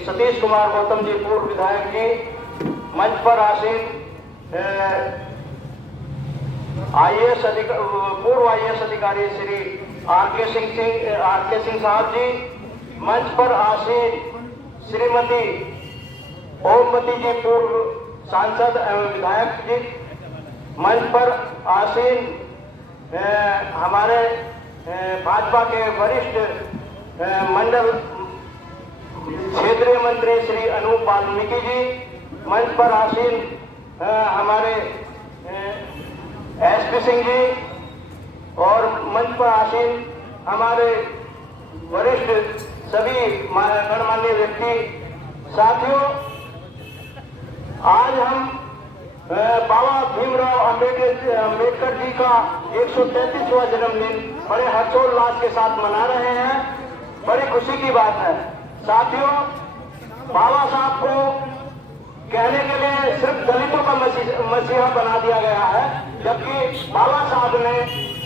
सतीश कुमार गौतम जी पूर्व विधायक जी, मंच पर आसीन पूर्व IAS अधिकारी श्री आर के सिंह साहब जी, मंच पर आसीन श्रीमती ओमवती जी पूर्व सांसद एवं विधायक जी, मंच पर आसीन हमारे भाजपा के वरिष्ठ मंडल क्षेत्रीय मंत्री श्री अनूप वाल्मीकि जी, मंच पर आसीन हमारे SP सिंह जी और मंच पर आसीन हमारे वरिष्ठ सभी गणमान्य व्यक्ति। साथियों, आज हम बाबा भीमराव अंबेडकर जी का 133वां जन्मदिन बड़े हर्षोल्लास के साथ मना रहे हैं। बड़ी खुशी की बात है। साथियों, बाबा साहब को कहने के लिए सिर्फ दलितों का मसीहा बना दिया गया है, जबकि बाबा साहब ने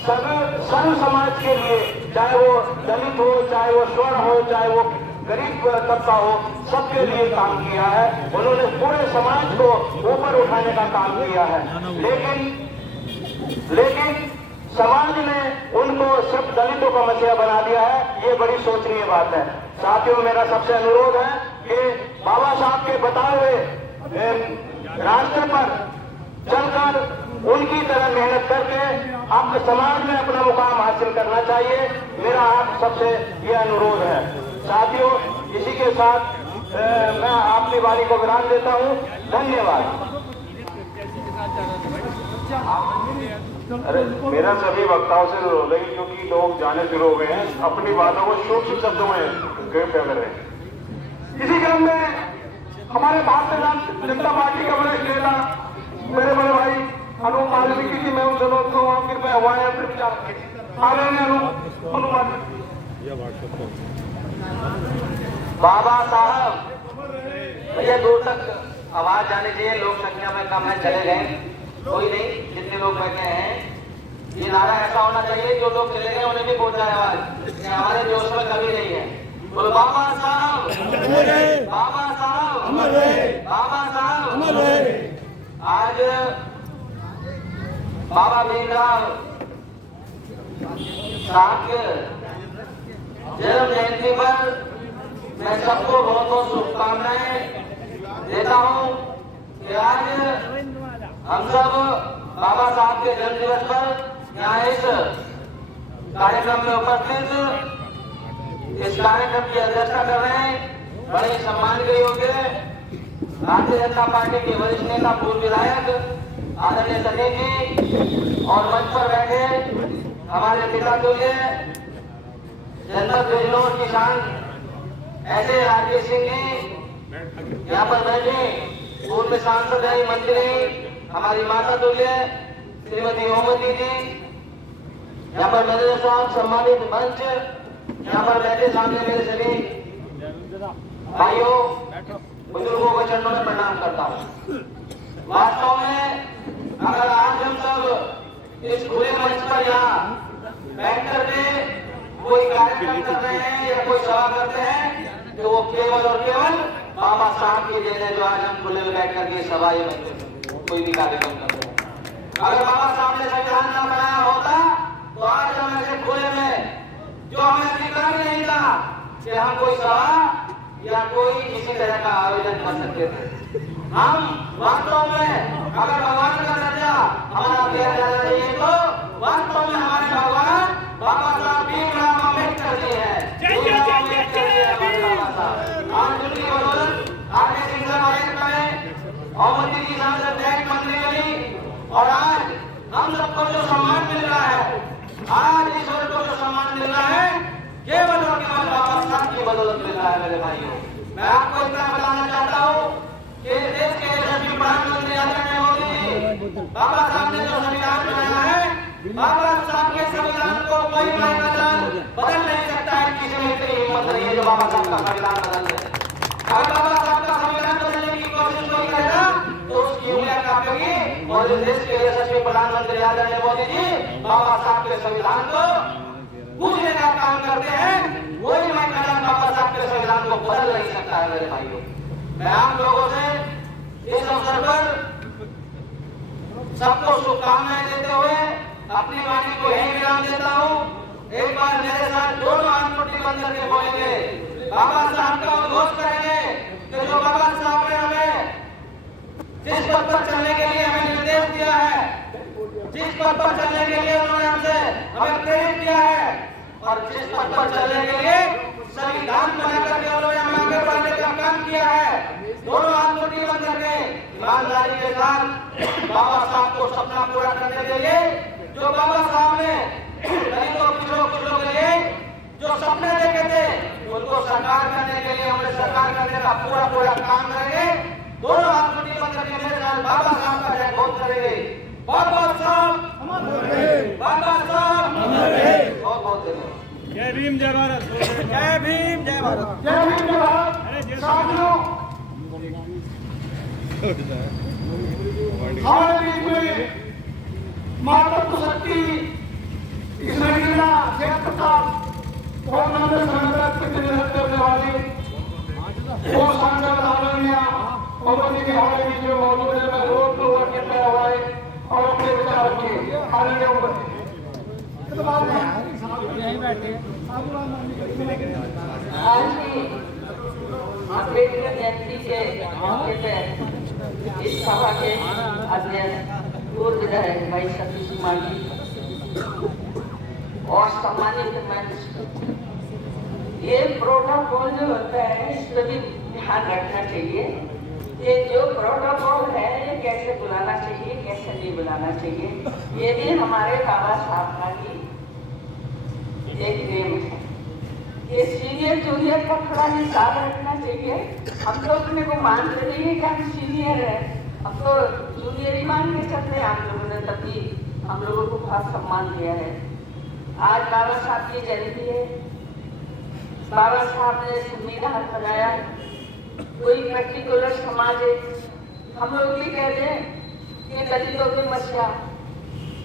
सर्व समाज के लिए, चाहे वो दलित हो, चाहे वो स्वर्ण हो, चाहे वो गरीब तबका हो, सबके लिए काम किया है। उन्होंने पूरे समाज को ऊपर उठाने का काम किया है, लेकिन समाज ने उनको सिर्फ दलितों का मसीहा बना दिया है। ये बड़ी सोचनीय बात है। साथियों, मेरा सबसे अनुरोध है कि बाबा साहब के बताए हुए रास्ते पर चलकर उनकी तरह मेहनत करके आपके समाज में अपना मुकाम हासिल करना चाहिए। मेरा आप सबसे ये अनुरोध है। साथियों, इसी के साथ मैं आपकी बारी को विराम देता हूँ। धन्यवाद। अरे, मेरा सभी वक्ताओं से हो रही, क्योंकि लोग जाने शुरू हो गए हैं, अपनी बातों को सूक्ष्म शब्दों में कर रहे हैं। इसी क्रम में हमारे भारतीय जनता पार्टी का वरिष्ठ नेता मेरे बड़े भाई अनूप वाल्मीकि जी, मैं उन दोनों को कृपया हुआ है बाबा साहब, भैया दूर तक आवाज जाने चाहिए, लोग संख्या में कम है, चले गए, कोई नहीं, जितने लोग बैठे हैं ये नारा ऐसा होना चाहिए जो लोग चले गए उन्हें भी पहुंच जाए आवाज। हमारे जोश में कभी नहीं है। बोलो बाबा साहब, बाबा साहब, बाबा साहब। आज बाबा भीमराव साहब के जन्म जयंती पर मैं सबको बहुत बहुत शुभकामनाएं देता हूं कि आज हम सब बाबा साहब के जन्म दिवस पर यहाँ इस कार्यक्रम में उपस्थित, इस कार्यक्रम की अध्यक्षता कर रहे हैं बड़े सम्मान के योग्य भारतीय जनता पार्टी के वरिष्ठ नेता पूर्व विधायक आदरणीय सतीश जी और मंच पर बैठे हमारे पिता तुल्य जनपद बिजनौर की शान ऐसे आर.के. सिंह जी यहाँ पर बैठे, पूर्व सांसद है, मंत्री हमारी माता तुल्य श्रीमती ओमवती जी, यहाँ पर मेरे साथ सम्मानित मंच, यहाँ पर बैठे सामने मेरे सभी भाइयों बुजुर्गों को चरणों में प्रणाम करता हूँ। वास्तव में अगर आज हम सब इस खुले मंच पर यहाँ बैठ करके कोई कार्यक्रम कर रहे हैं या कोई सभा करते हैं तो वो केवल और केवल बाबा साहब की देन है, जो आज हम खुले में बैठ करके सभा या कोई भी कार्यक्रम करते हैं। अगर बाबा साहब ने संविधान न बनाया होता तो आज हम ऐसे खुले में, जो हमें अधिकार नहीं था कि हम कोई सभा या कोई किसी तरह का आयोजन कर सकते थे। हम वास्तव में अगर भगवान का दर्जा हमारा दिया जाना चाहिए तो वास्तव में हमारे भगवान बाबा साहब भीमराव अम्बेडकर जी है। आज उनकी बदौलत आर.के. सिंह साहब ओमवती जी सांसद मंत्री बनी और आज हम सबको जो सम्मान मिल रहा है, आज इस वर्ग को जो सम्मान मिल रहा है, केवल और केवल बाबा साहब की बदौलत मिल रहा है। मेरे भाइयों, मैं आपको इतना बताना चाहता हूँ कि देश के यशस्वी प्रधानमंत्री आदरणीय मोदी जी, बाबा साहब ने जो संविधान बनाया है, बाबा साहब के संविधान को कोई बदल नहीं सकता है। किसी में इतनी हिम्मत नहीं है जो बाबा साहब का संविधान बदल दे। अगर बाबा साहब का संविधान बदलने की कोशिश कोई करेगा तो उसकी उंगलियां कांपेगी। और जो देश के यशस्वी प्रधानमंत्री आदरणीय मोदी जी बाबा साहब के संविधान को पूछने का काम करते हैं, वही मैं कदम बाबा साहब के संविधान संविधान को बदल नहीं सकता है मेरे भाइयों। मैं आप लोगों से इस अवसर पर सबको शुभकामनाएं देते हुए अपनी वाणी को यही विराम देता हूँ। एक बार मेरे साथ दोनों हाथ मुट्ठी बंद करके बोलेंगे, बाबा साहब का उद्घोष करेंगे कि जो बाबा साहब ने हमें जिस पथ पर चलने के लिए हमें निर्देश दिया है, जिस पथ पर चलने के लिए उन्होंने हमसे हमें प्रेरित किया है और जिस पथ पर चलने के लिए संविधान बनाकर के उन्होंने हमें आगे बढ़ने का काम किया है, दोनों हाथ मुट्ठी बंद करके ईमानदारी के साथ बाबा साहब को सपना पूरा करने के लिए, जो बाबा साहब ने दलितों पिछड़ों के लिए जो सपने देखे थे उनको साकार करने के लिए हमें साकार करने का पूरा काम करेंगे। दोनों हाथ मुट्ठी बंद करके मेरे साथ बाबा साहब का जय घोष करेंगे। बाबा साहब बाबा साहब बहुत बहुत धन्यवाद। जय भीम जय भारत। जय भीम जय भारत। जय भीम जय भारत। साथियों, हमारे बीच में माता शक्ति इस नगीना जयप्रताप और नंद संगत के नेतृत्व करने वाली वो सांसद आदरणीय और के हमारे बीच में मौजूद है। मैं रोज तो वर्ग किया हुआ है और अपने विचार रखिए आदरणीय यहीं बैठे आज की अम्बेडकर जयंती के मौके पर इस सभा के अध्यक्ष पूर्व विधायक भाई सतीश कुमार जी और सम्मानित मंच, ये प्रोटोकॉल जो होता है इस पर भी ध्यान रखना चाहिए। ये जो प्रोटोकॉल है ये कैसे बुलाना चाहिए, कैसे नहीं बुलाना चाहिए, ये भी हमारे बाबा साहब का ही एक नियम है। ये सीनियर जूनियर का थोड़ा हिसाब रखना चाहिए। हम तो अपने को मानते नहीं है कि हम सीनियर है, अब तो जूनियर ही मान के चलते हैं। हम लोगों ने तभी हम लोगों को बहुत सम्मान दिया है। आज बाबा साहब की जयंती है। बाबा साहब ने संविधान बनाया, कोई पर्टिकुलर समाज है। हम लोग भी कहते हैं कि दलितों की मस्या,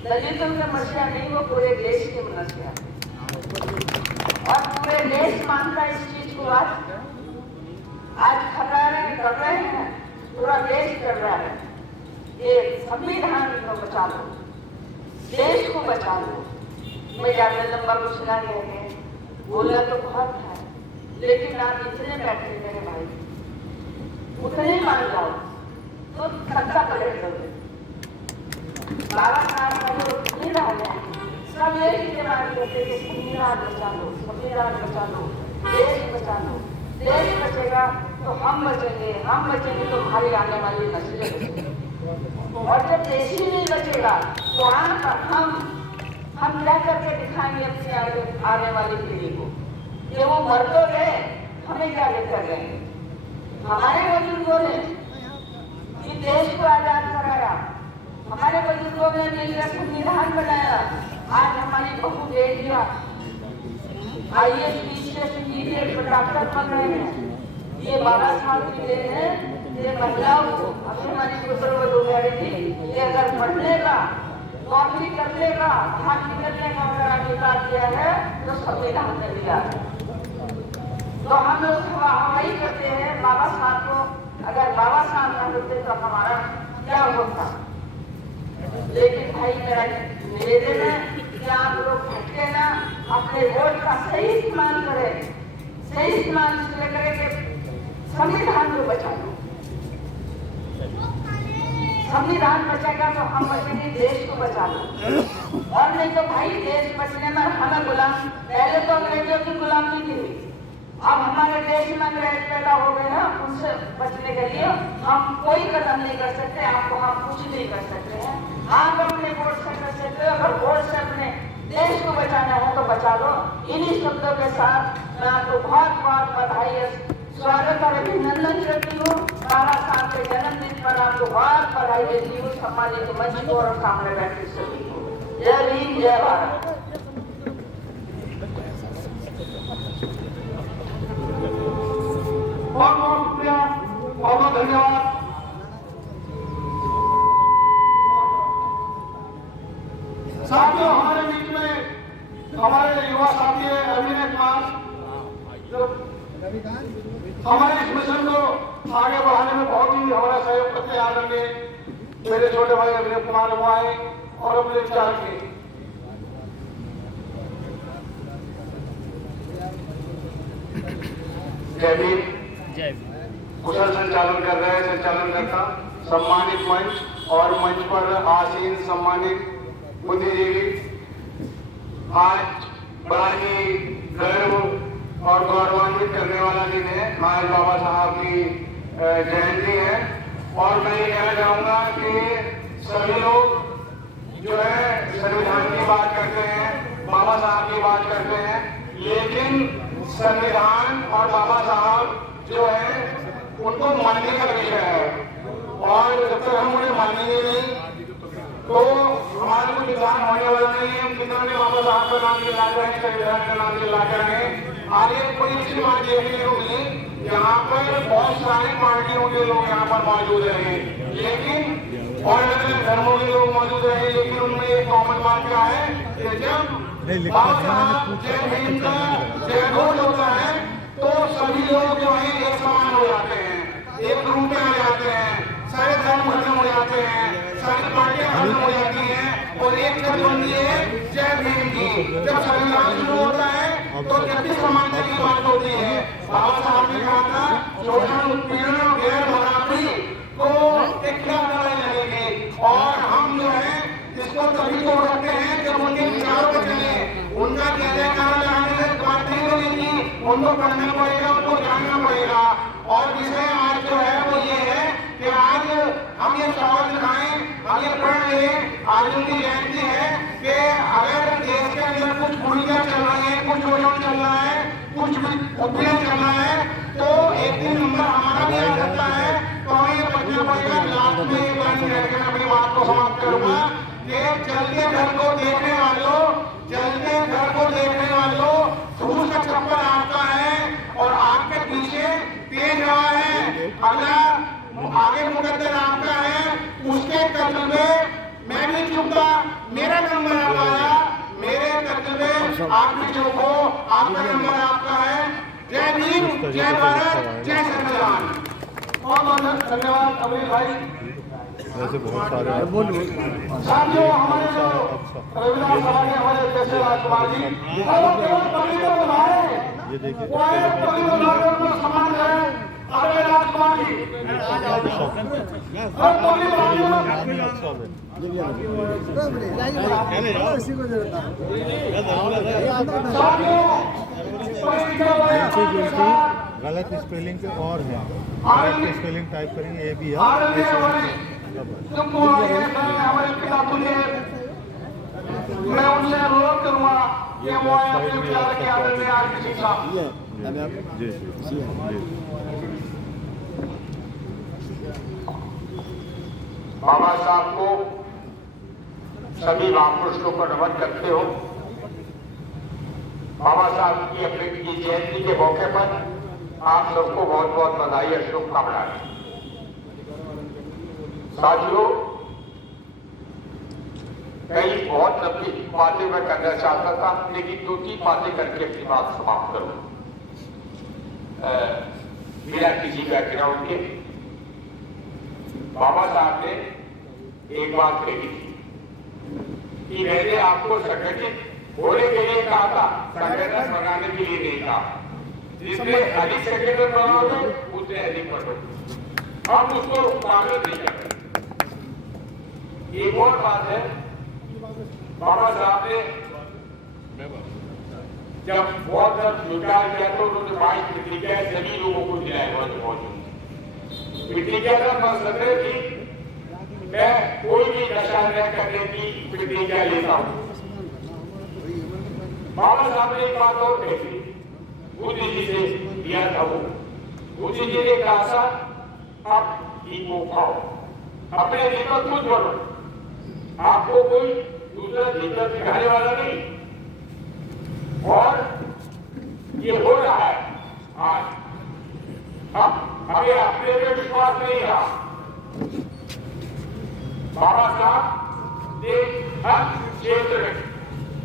दलितों की मस्या नहीं, वो पूरे देश की मस्या और पूरे देश मानता है इस चीज को। आज खतरे कर रहे हैं, पूरा देश कर रहा है। ये संविधान को बचा लो, देश को बचा लो। मैं ज्यादा लंबा कुछ ना कहते, बोला तो बहुत है, लेकिन आप इतने बैठे मेरे भाई, उतने मान जाओ तो खर्चा पलट दोगे। बाबा साहब का जो संविधान है, सब एक ही बात करते कि संविधान बचा लो, संविधान बचा लो, देश बचा लो। देश बचेगा तो हम बचेंगे, हम बचेंगे तो हमारी आने वाली नस्लें बचेंगी। और जब देश ही नहीं बचेगा तो हम क्या करके दिखाएंगे अपनी आने वाली पीढ़ी को कि वो मर तो गए, हमें क्या लेकर गए। हमारे बुजुर्गों ने इस देश को आजाद कराया, हमारे बुजुर्गों ने मिलकर संविधान बनाया। आज हमारी बहु बेटियां IAS PCS इंजीनियर डॉक्टर बन रहे हैं। ये बाबा साहब की देन है। ये महिलाओं को अभी हमारी बुजुर्ग लोग कह रही थी कि अगर पढ़ने का, नौकरी करने का, वहाँ निकलने का अगर अधिकार दिया है तो संविधान ने दिया है। तो हम लोग वही करते हैं बाबा साहब को। अगर बाबा साहब ना होते तो हमारा क्या होता। लेकिन भाई मेरा निवेदन है कि आप लोग भटके ना, अपने वोट का सही इस्तेमाल करें। सही इस्तेमाल इसलिए करें कि संविधान को बचा लो। संविधान बचेगा तो हम बचेंगे, देश को बचा लो। और नहीं तो भाई देश बचने में हमें गुलाम, पहले तो अंग्रेजों की गुलामी थी, अब हमारे देश में अंग्रेज पैदा हो गए हैं। उनसे बचने के लिए हम कोई कदम नहीं कर सकते, आपको हम कुछ नहीं कर सकते हैं। आप अपने वोट से कर सकते हो, अगर वोट से अपने देश को बचाना हो तो बचा लो। इन्हीं शब्दों के साथ मैं आपको बहुत बहुत बधाई, स्वागत और अभिनंदन करती हूँ। बाबा साहब के जन्मदिन पर आपको बहुत बधाई देती हूँ, सम्मानित मंच को और सामने बैठे सभी को। जय भीम जय भारत। बहुत बहुत शुक्रिया, बहुत बहुत धन्यवाद। साथियों, हमारे बीच में हमारे युवा साथी है रवि कुमार, जो हमारे इस मिशन को आगे बढ़ाने में बहुत ही हमारा सहयोग करते आ रहे मेरे छोटे भाई अभिनव कुमार हुआए और अपने विचार के जय भीम। कुशल संचालन कर रहे हैं संचालन करता सम्मानित मंच और मंच पर आसीन सम्मानित बुद्धिजीवी, आज बड़ा ही गर्व और गौरवान्वित करने वाला दिन है। आज बाबा साहब की जयंती है और मैं ये कहना चाहूंगा कि सभी लोग जो है संविधान की बात करते हैं, बाबा साहब की बात करते हैं, लेकिन संविधान और बाबा साहब जो है उनको मानने का विषय है और जब तक हम उन्हें मानेंगे नहीं तो हमारा कोई विधान होने वाला नहीं है। हम कितना भी बाबा साहब का नाम चिल्ला रहे हैं, संविधान का नाम चिल्ला कर रहे हैं। आगे बड़ी अच्छी बात देखने को मिली, यहाँ पर बहुत सारी पार्टियों के लोग यहाँ पर मौजूद रहे, लेकिन और अलग अलग धर्मों के लोग मौजूद रहे, लेकिन उनमें एक कॉमन बात क्या है कि जब बाबा साहब जय भीम का जयघोष होता है तो सभी लोग जो है एक समान हो जाते हैं, एक रूप में आ जाते हैं, सारे धर्म खत्म हो जाते हैं, सारी पार्टियां खत्म हो जाती हैं और एक छत बनती है जय भीम की। जब संविधान शुरू होता है तो कितनी समानता की बात होती है। बाबा साहब ने कहा था शोषण उत्पीड़न और गैर बराबरी को एक खिलाफ लड़ाई लड़ेगी और हम जो है इसको तभी तोड़ सकते हैं जब उनके विचारों पर चले। उनका जय जयकार लगाने से बात नहीं बनेगी, उनको पढ़ना पड़ेगा, उनको जानना पड़ेगा। और विषय आज जो है वो ये है कि आज हम ये सवाल दिखाएं, हम ये पढ़ लें, आज उनकी जयंती है कि अगर देश के अंदर कुछ बुराइयां चल रही है, कुछ शोषण चल रहा है, कुछ उत्पीड़न चल रहा है तो एक दिन नंबर हमारा भी आ सकता है। तो हमें ये बचना पड़ेगा। लास्ट में एक लाइन कहकर अपनी बात को समाप्त करूंगा कि जलते घर को देखने वालों, जलते घर को देखने वालों, धूल का छप्पर आपका है और आपके पीछे तेज रहा है, अगला आगे मुकद्दर आपका है, उसके कत्ल में मैं नहीं चूका, मेरा नंबर आ पाया, मेरे कत्ल में आप भी चूको, आपका नंबर आपका है। जय भीम, जय भारत, जय संविधान। बहुत बहुत धन्यवाद अमीर भाई। ऐसे बहुत सारे साथियों, हमारे जो रविदास सभा के हमारे अध्यक्ष राजकुमार जी और केवल पब्लिक को बुलाए, ये देखिए वो एक पब्लिक को बुलाकर उनको सम्मान करें। अरे राजकुमार जी और पब्लिक गलत स्पेलिंग के और है, गलत स्पेलिंग टाइप करेंगे ए बी हमारे पिता तुल्य मैं उनसे अनुरोध करूंगा कि वो अपने विचार के आदर में आज किसी का बाबा साहब को सभी महापुरुषों को नमन करते हो। बाबा साहब की अपनी जयंती के मौके पर आप सबको बहुत बहुत बधाई और शुभकामनाएं। साथियों, कई बहुत लंबी बातें मैं करना चाहता था, लेकिन 2-3 बातें करके अपनी बात समाप्त करूं। मेरा किसी बैकग्राउंड के बाबा साहब ने एक बात कही थी कि मैंने आपको संगठित होने के लिए कहा था, संगठन बनाने के लिए नहीं कहा। जितने अधिक संगठन बनाओगे उतने अधिक बढ़ो। हम उसको पागल नहीं करते। एक और बात है, बाबा साहब ने जब बहुत स्वीकार किया तो उन्होंने 22 प्रतिज्ञा सभी लोगों को दिलाया मौजूद। प्रतिज्ञा का मतलब है कि मैं कोई भी नशा न करने की प्रतिज्ञा लेता हूं। बाबा साहब ने एक बात और कही, बुद्ध जी से दिया था वो। बुद्ध जी ने कहा था, अब ईगो खाओ, अपने जीवन खुद बढ़ो, आपको कोई दूसरा जीवन सिखाने वाला नहीं। और ये हो रहा है आज। अब हमें अपने पे विश्वास नहीं रहा। बाबा साहब ने हर क्षेत्र में,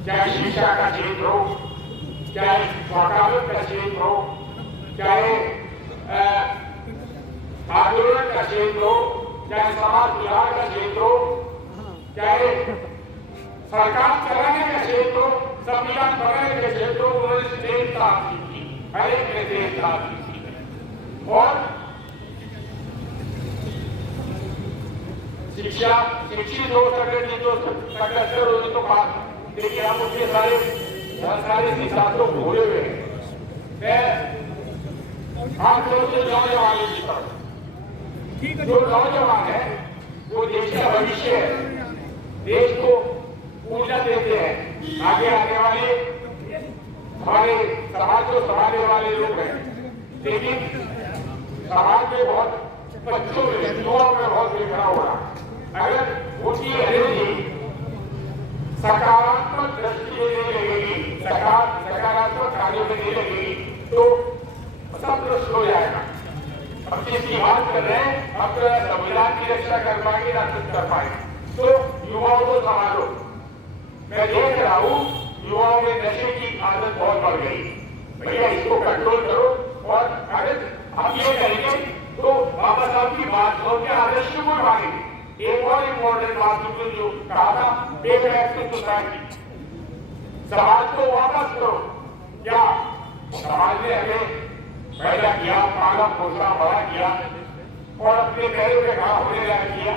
चाहे शिक्षा का क्षेत्र हो, चाहे वकालत का क्षेत्र हो, चाहे क्षेत्र हो, चाहे समाज सुधार का क्षेत्र हो, चाहे सरकार चलाने का क्षेत्र हो, संविधान बनाने के क्षेत्र हो, उन्होंने देशता हासिल की, हर एक ने देशता हासिल की। और शिक्षा शिक्षित हो सके तो सदस्य हो तो बात, देखिए हम उनके सारे सिद्धांतों को भूले हुए हैं। मैं आप लोग से नौजवान की तरफ, जो नौजवान है वो देश का भविष्य है, देश को ऊर्जा देते हैं, आगे आने वाले हमारे समाज को संभालने वाले लोग हैं। लेकिन समाज में बहुत बच्चों में, युवाओं में बहुत बिखरा हुआ, अगर उनकी एनर्जी सकारात्मक दृष्टि में नहीं लगेगी, सकारात्मक कार्यों में नहीं लगेगी तो सब नष्ट हो जाएगा। अब जिसकी बात कर रहे हैं, अब तो संविधान की रक्षा कर पाएंगे ना कुछ कर पाएंगे, तो युवाओं को संभालो। मैं देख रहा हूँ युवाओं में नशे की आदत बहुत बढ़ गई, भैया इसको कंट्रोल करो। और अगर हम ये करेंगे तो बाबा साहब की बात और के आदर्श को मानेंगे। एक और इम्पोर्टेंट बात जो कहा था, पे बैक टू सोसाइटी, समाज को वापस करो। क्या समाज ने हमें पैदा किया, पाला पोसा, बड़ा किया और अपने पैरों पे खड़ा होने लायक किया,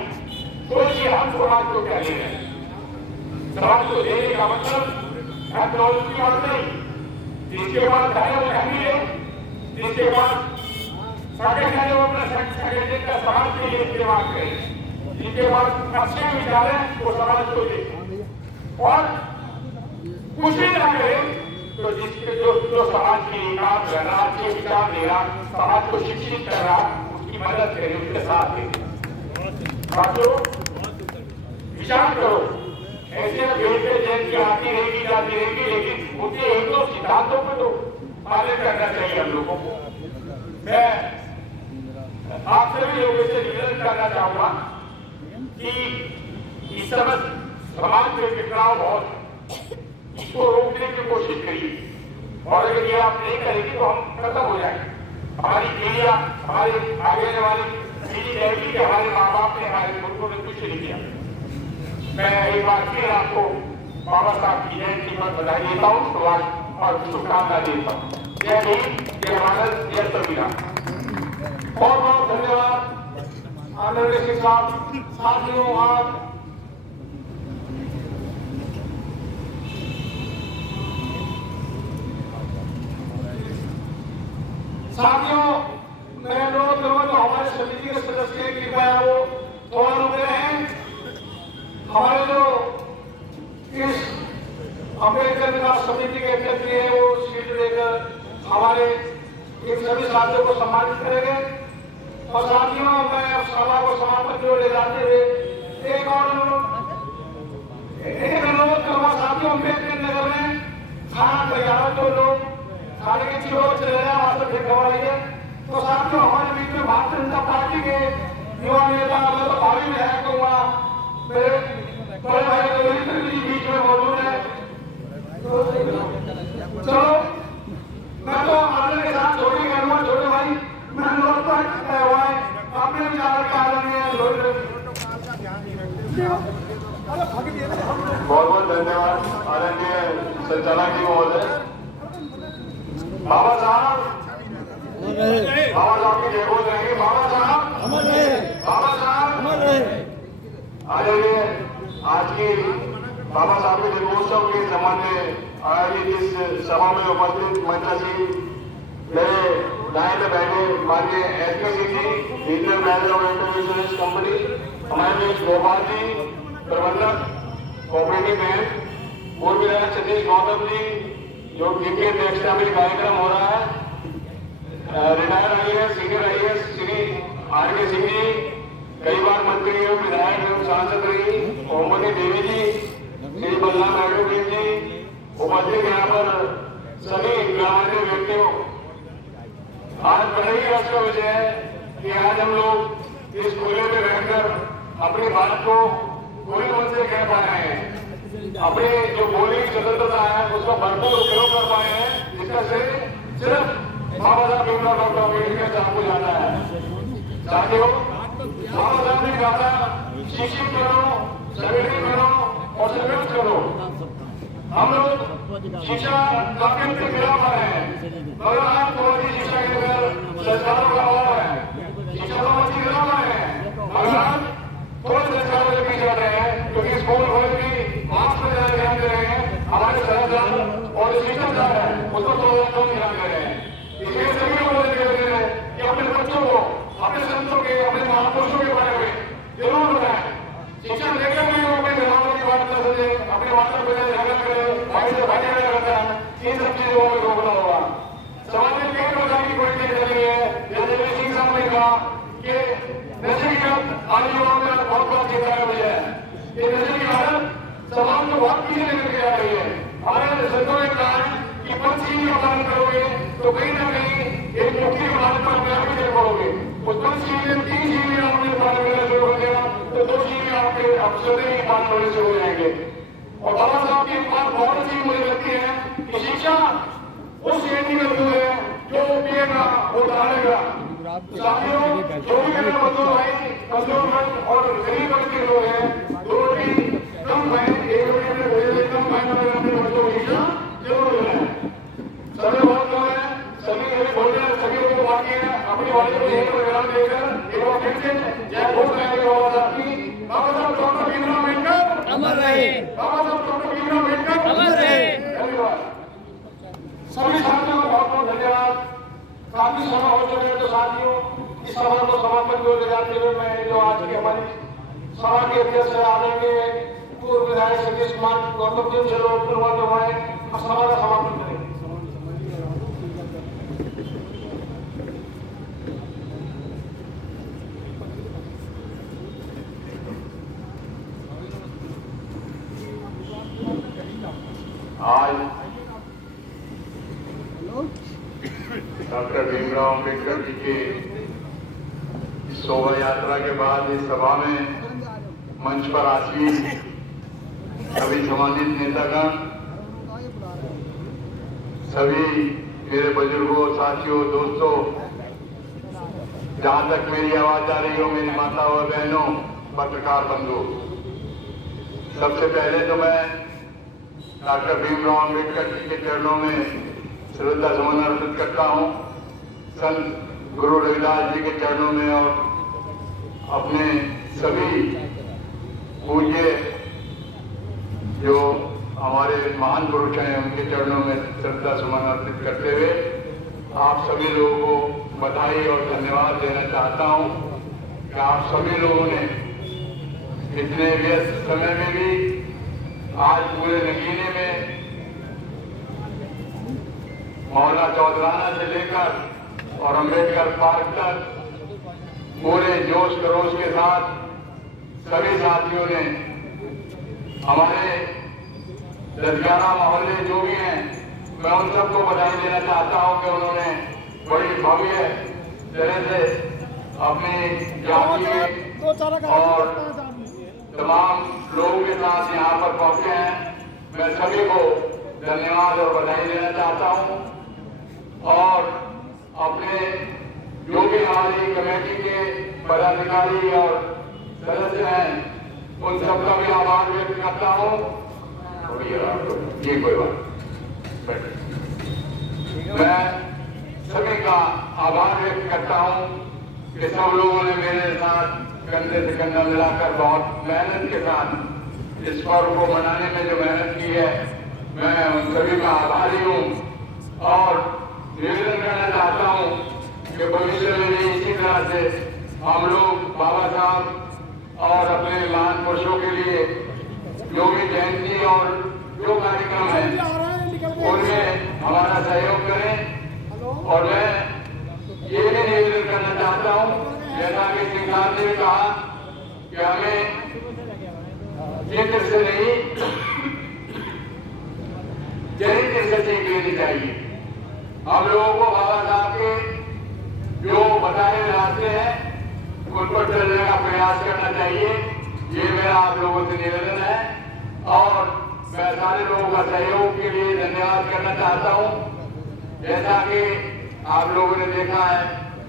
सोचिए हम समाज को क्या ले रहे हैं। समाज को देने का मतलब टेक्नोलॉजी की बात नहीं, जिसके पास है वो धनी है, जिसके पास सकेट है वो अपना सकेट का समाज के लिए इस्तेमाल करें, जिनके पास अच्छे विचार है वो समाज को दे, और कुछ भी ना करें तो जिसके जो समाज की काम कर रहा, अच्छे विचार दे रहा, समाज को शिक्षित कर रहा, उसकी मदद करें, उसके साथ दें। विचार करो, ऐसे बेटे जैन की आती रहेगी जाती रहेगी, लेकिन उनके एक दो सिद्धांतों को तो पालन करना चाहिए हम लोगों को। मैं आप सभी लोगों से निवेदन करना चाहूंगा कि इस समय समाज में बिखराव बहुत, इसको रोकने की कोशिश करिए, और अगर ये आप नहीं करेंगे तो हम खत्म हो जाएंगे। हमारी पीढ़ियां, हमारे आगे वाली पीढ़ी रहेगी कि हमारे माँ बाप ने, हमारे बुजुर्गों ने कुछ नहीं किया। मैं एक बार फिर आपको बाबा साहब की जयंती पर बधाई देता हूँ और शुभकामनाएं देता हूँ। जय भीम, जय भारत, जय संविधान। बहुत बहुत धन्यवाद आदरणीय सिंह साहब। साथियों, आज मैं अनुरोध करूंगा तो हमारे समिति के सदस्य कृपया वो थोड़ा रुक रहे हैं। हमारे जो इस अम्बेडकर विकास समिति के अध्यक्ष है वो सीट देकर हमारे इन सभी साथियों को सम्मानित करेंगे। और साथियों, मैं सभा को समापन की ओर ले जाते हुए एक अनुरोध करूंगा। साथियों, अम्बेडकर नगर में खाना तैयार, जो लोग खाने की चीजों चले जाए वहां से फिर खबराइए। तो साथियों, हमारे बीच में भारतीय जनता पार्टी के युवा नेता, मैं तो भावी विधायक कहूंगा, मेरे बड़े भाई रविंद्र जी बीच में मौजूद है। चलो, मैं तो आदर के साथ छोटी करूंगा, छोटे भाई मैं अनुरोध पर हुआ है, अपने विचार के आदरणीय बहुत बहुत धन्यवाद आदरणीय संचालक जी महोदय। बाबा साहब की जय बोल रहेंगे। बाबा साहब आदरणीय, आज की बाबा साहब के जन्मोत्सव के संबंध में आयोजित इस सभा में उपस्थित मंचासीन मेरे दाएं में बैठे माननीय SP Singh ji, regional manager of international company, हमारे गोपाल जी प्रबंधक कोऑपरेटिव बैंक, पूर्व विधायक सतीश गौतम जी जो जिनके अध्यक्षता में कार्यक्रम हो रहा है, retired IAS, senior IAS Shri RK. Singh ji, कई बार मंत्री एवं विधायक एवं सांसद रही ओमवती देवी जी, श्री बलराम एडवोकेट जी, उपस्थित यहाँ पर सभी गणमान्य व्यक्तियों। आज बड़े ही रस का विषय है कि आज हम लोग इस खुले में बैठकर अपनी बात को पूरे मन से कह पाए हैं, अपने जो बोलने की स्वतंत्रता है उसका भरपूर उपयोग कर पाए हैं, जिसका श्रेय सिर्फ बाबा साहब भीमराव डॉक्टर अम्बेडकर साहब को जाता है। साथियों, बाबा साहब ने कहा था शिक्षित करो, संगठित करो और संगठित करो। हम लोग शिक्षा काफी हद तक गिरा पा रहे हैं, मगर आज कॉलेज शिक्षा के अंदर संस्थानों का अभाव है, शिक्षा तो अच्छी गिरा पा रहे हैं, मगर आज कौन संस्थान लेके जा रहे हैं क्योंकि स्कूल कॉलेज भी मार्क्स पर ज्यादा ध्यान दे रहे हैं, हमारे संस्थान और शिक्षक है उस पर थोड़ा कम ध्यान दे रहे हैं। इसलिए सभी लोग कहते हैं कि अपने बच्चों को अपने संतों के, अपने महापुरुषों के बारे में जरूर बताएं। शिक्षा लेकर भी वो अपने धर्मों की बात कर सके, अपने माता पिता से झगड़ा करे, भाई से भाईचारा करता है, इन सब चीजों को रोकना होगा। समाज में कई प्रकार की कोई चीज चली है, जैसे सिंह साहब ने कहा कि नशे की आदत आज युवाओं में बहुत बड़ा चिंता हुई है। ये नशे की आदत समाज को बहुत पीछे लेकर के आ रही है। हमारे संतों ने कहा है कि पंचशील का पालन करोगे तो कहीं ना कहीं एक मुक्ति के मार्ग पर अपने आप ही चल पड़ोगे। उस पंचशील में 3 शील आपने पालन करना शुरू कर दिया तो 2 शील आपके अवसर ही पालन होने शुरू हो जाएंगे। और बाबा साहब की बात बहुत अच्छी मुझे लगती है कि शिक्षा उस श्रेणी में जो है जो पिएगा वो डालेगा। साथियों, जो भी मेरे बंधु भाई कमजोर और गरीब वर्ग के लोग हैं, 2 रोटी कम खाएं, 1 रोटी अपने भोजन में कम खाएं, मगर अपने बच्चों को शिक्षा जरूर दिलाएं। समय बहुत कम है, सभी भोजन सभी लोगों को बाकी है, अपनी वाणी को यही परिणाम देकर एक बार फिर से जय घोष करेंगे बाबा साहब की। बाबा साहब डॉक्टर भीमराव अम्बेडकर अमर रहे। बाबा साहब डॉक्टर भीमराव अम्बेडकर अमर रहे। धन्यवाद सभी साथियों को बहुत बहुत धन्यवाद। काफी समय हो चुके हैं तो साथियों इस सभा को समापन को ले जाते हुए मैं जो आज की हमारी सभा के अध्यक्ष आदरणीय पूर्व विधायक सतीश कुमार गौतम जी से लोग पूर्वज हुए सभा का समापन करेंगे। आज डॉक्टर भीमराव अम्बेडकर जी के शोभा यात्रा के बाद इस सभा में मंच पर आसीन सभी सम्मानित नेतागण, सभी मेरे बुजुर्गों, साथियों, दोस्तों, जहां तक मेरी आवाज आ रही हो, मेरी माता और बहनों, पत्रकार बंधु, सबसे पहले तो मैं डॉक्टर भीमराव अम्बेडकर जी के चरणों में श्रद्धा सुमन अर्पित करता हूँ। संत गुरु रविदास जी के चरणों में और अपने सभी पूज्य जो हमारे महान पुरुष हैं उनके चरणों में श्रद्धा सुमन अर्पित करते हुए आप सभी लोगों को बधाई और धन्यवाद देना चाहता हूँ कि आप सभी लोगों ने इतने व्यस्त समय में भी आज पूरे नगीने में मौला चौधराना से लेकर और अम्बेडकर पार्क तक पूरे जोश खरोश के साथ सभी साथियों ने हमारे 10-11 मोहल्ले जो भी हैं, मैं उन सबको बधाई देना चाहता हूं कि उन्होंने बड़ी भव्य तरह से अपनी जाति और तमाम लोगों के साथ यहाँ पर पहुंचे हैं। मैं सभी को धन्यवाद और बधाई देना चाहता हूं और अपने जो भी हमारी कमेटी के पदाधिकारी और सदस्य हैं उन सबका भी आभार व्यक्त करता हूं। जी कोई बात, मैं सभी का आभार व्यक्त करता हूं कि सब लोगों ने मेरे साथ कंधे से कंधा मिलाकर बहुत मेहनत के साथ इस पर्व को मनाने में जो मेहनत की है, मैं उन सभी का आभारी हूं और निवेदन करना चाहता हूं कि भविष्य में भी इसी तरह से हम लोग बाबा साहब और अपने महान पुरुषों के लिए जो भी जयंती और जो कार्यक्रम है उनमें हमारा सहयोग करें। और मैं ये भी निवेदन करना चाहता हूं, जैसा कि सिंह साहब ने कहा कि हमें चित्र से नहीं चरित्र से सीख लेनी चाहिए। हम लोगों को बाबा साहब के जो बताए रास्ते हैं उन पर चलने का प्रयास करना चाहिए। ये मेरा आप लोगों से निवेदन है और मैं सारे लोगों का सहयोग के लिए धन्यवाद करना चाहता हूं। जैसा कि आप लोगों ने देखा है,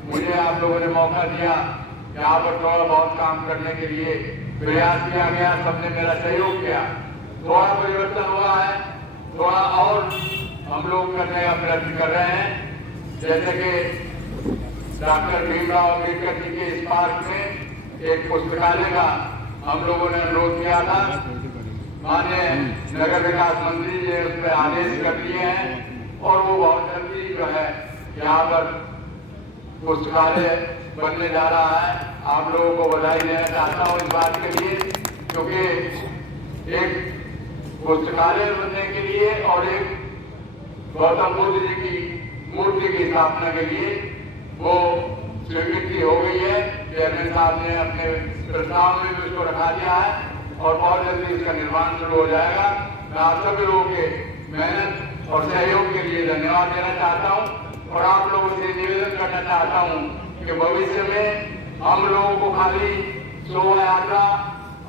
मुझे आप लोगों ने मौका दिया यहाँ पर थोड़ा बहुत काम करने के लिए प्रयास किया गया, सबने मेरा सहयोग किया। थोड़ा परिवर्तन हुआ है, थोड़ा और हम लोग करने का प्रयत्न कर रहे हैं। जैसे कि डॉक्टर भीमराव अम्बेडकर जी के इस पार्क में एक पुस्तकालय का हम लोगों ने अनुरोध किया था, माननीय नगर विकास मंत्री जी ने उस पर आदेश कर दिए हैं और वो बहुत जल्दी जो है यहाँ पर पुस्तकालय बनने जा रहा है। आप लोगों को बधाई देना चाहता हूँ इस बात के लिए, क्योंकि एक पुस्तकालय बनने के लिए और एक गौतम बुद्ध जी की मूर्ति की स्थापना के लिए वो स्वीकृति हो गई है। चेयरमैन साहब ने अपने प्रस्ताव में भी उसको रखा दिया है और बहुत जल्दी इसका निर्माण शुरू हो जाएगा। मैं आप सभी लोगों के मेहनत और सहयोग के लिए धन्यवाद देना चाहता हूँ और आप लोगों से निवेदन करना चाहता हूँ कि भविष्य में हम लोगों को खाली शोभा यात्रा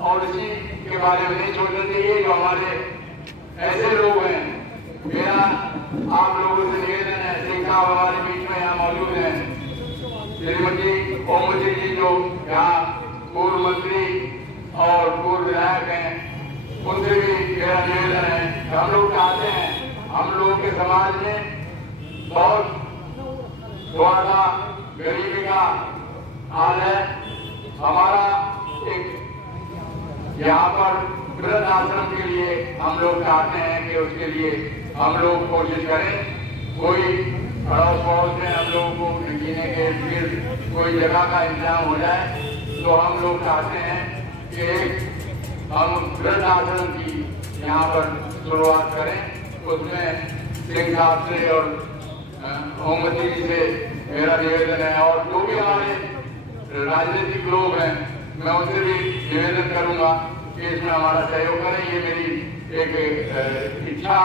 और इसी के बारे में नहीं सोचना चाहिए। जो हमारे ऐसे लोग हैं, मेरा आप लोगों से निवेदन है, सिंह साहब हमारे बीच में यहाँ मौजूद हैं, श्रीमती ओमवती जी जो यहाँ पूर्व मंत्री और पूर्व विधायक हैं, उनसे भी मेरा निवेदन है कि हम लोग चाहते हैं, हम लोगों के समाज में बहुत थोड़ा सा गरीबी का हाल है। हमारा एक यहाँ पर वृद्ध आश्रम के लिए हम लोग चाहते हैं कि उसके लिए हम लोग कोशिश करें, कोई अड़ोस पड़ोस में हम लोगों को जीने के फिर कोई जगह का इंतजाम हो जाए। तो हम लोग चाहते हैं कि एक हम वृद्ध आश्रम की यहाँ पर शुरुआत करें। उसमें सिंह साहब से और ओमवती जी से मेरा निवेदन है और जो भी हमारे राजनीतिक लोग हैं, मैं उनसे भी निवेदन करूंगा कि इसमें हमारा सहयोग करें। ये मेरी एक इच्छा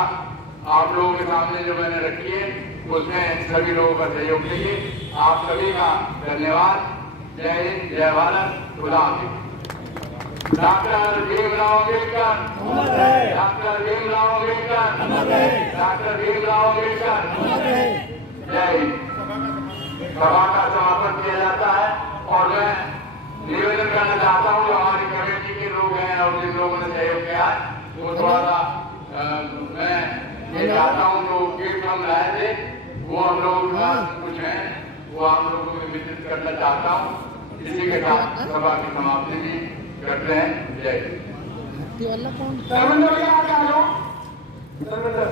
आप लोगों के सामने जो मैंने रखी है, उसमें सभी लोगों का सहयोग चाहिए। आप सभी का धन्यवाद। जय हिंद, जय भारत, खुदा हाफिज। Doctor Bhimrao Ambedkar, doctor Bhimrao Ambedkar, doctor Bhimrao Ambedkar. जय हिंद। सभा का समापन किया जाता है और मैं निवेदन करना चाहता हूँ, जो हमारी कमेटी के लोग हैं और जिन लोगों ने सहयोग किया है, वो थोड़ा सा मैं ये चाहता हूँ जो गिफ्ट हम लाए थे वो हम लोग कुछ हैं वो हम लोगों को वितरित करना चाहता हूँ। इसी के साथ सभा की समाप्ति भी करते हैं। जय हिंद। धर्मेंद्र भैया आगे आ जाओ। धर्मेंद्र